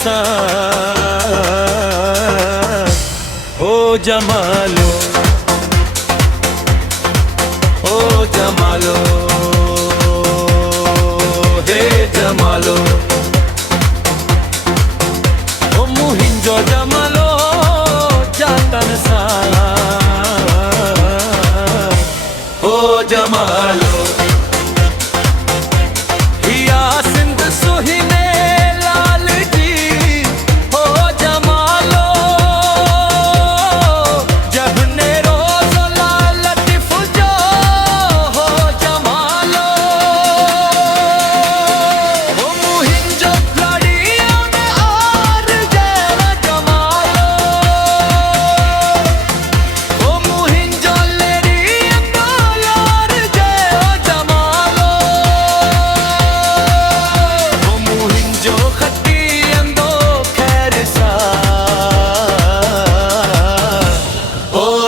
सा ओ जमालो, ओ जमालो, हे जमालो, ओ मुहिंजो जमालो जातन सा ओ जमालो।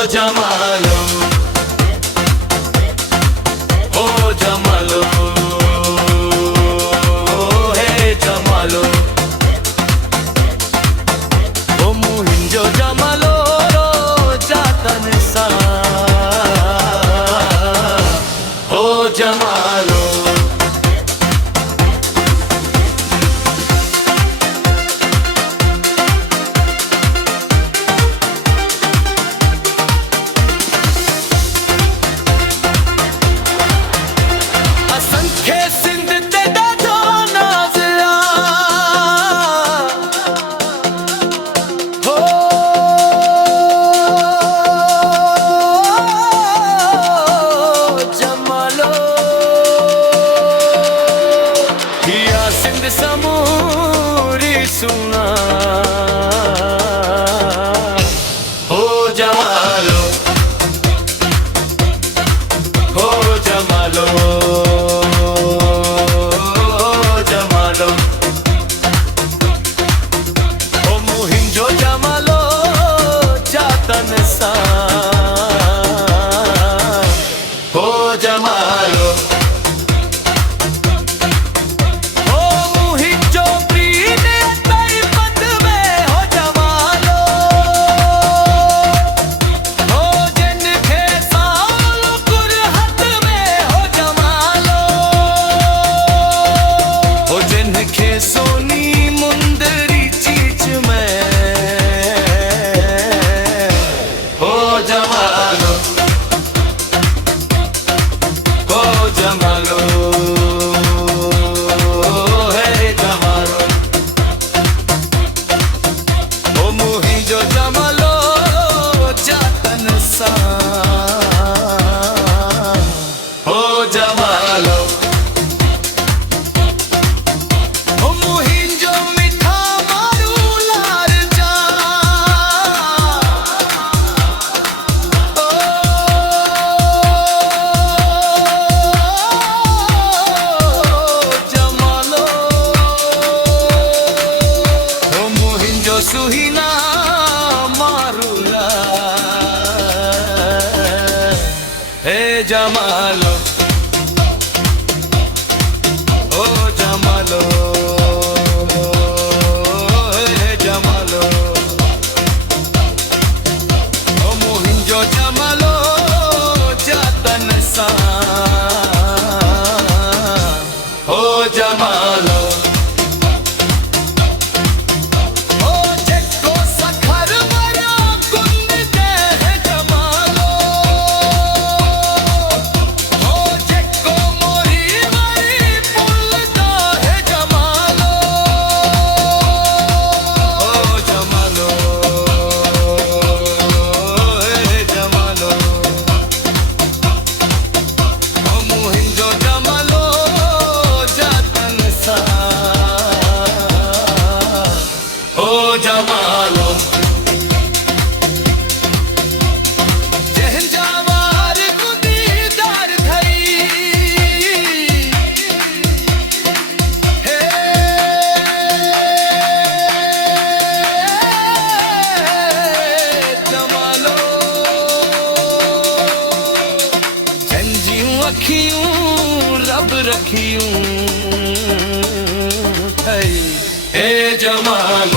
जमालो असंख्य सिंध ते ॾाढो नाज़िया हो जमालो सिंध समूरी सुना हो जमालो, हो जमालो, हो जमालो, हो मुहिंजो जमालो जातन सा हो जमालो। सोनी मुंदरी चीच में हो जमालो, हो जमालो, है जमालो, हो मुहिंजो जमालो जातन सा हो जमालो। सुहिना मारूला हे जमालो, ओ जमालो, हे जमालो, ओ मुहिंजो जमालो जातन सा हो जमालो। रखियूं रखियूं थई। जमालो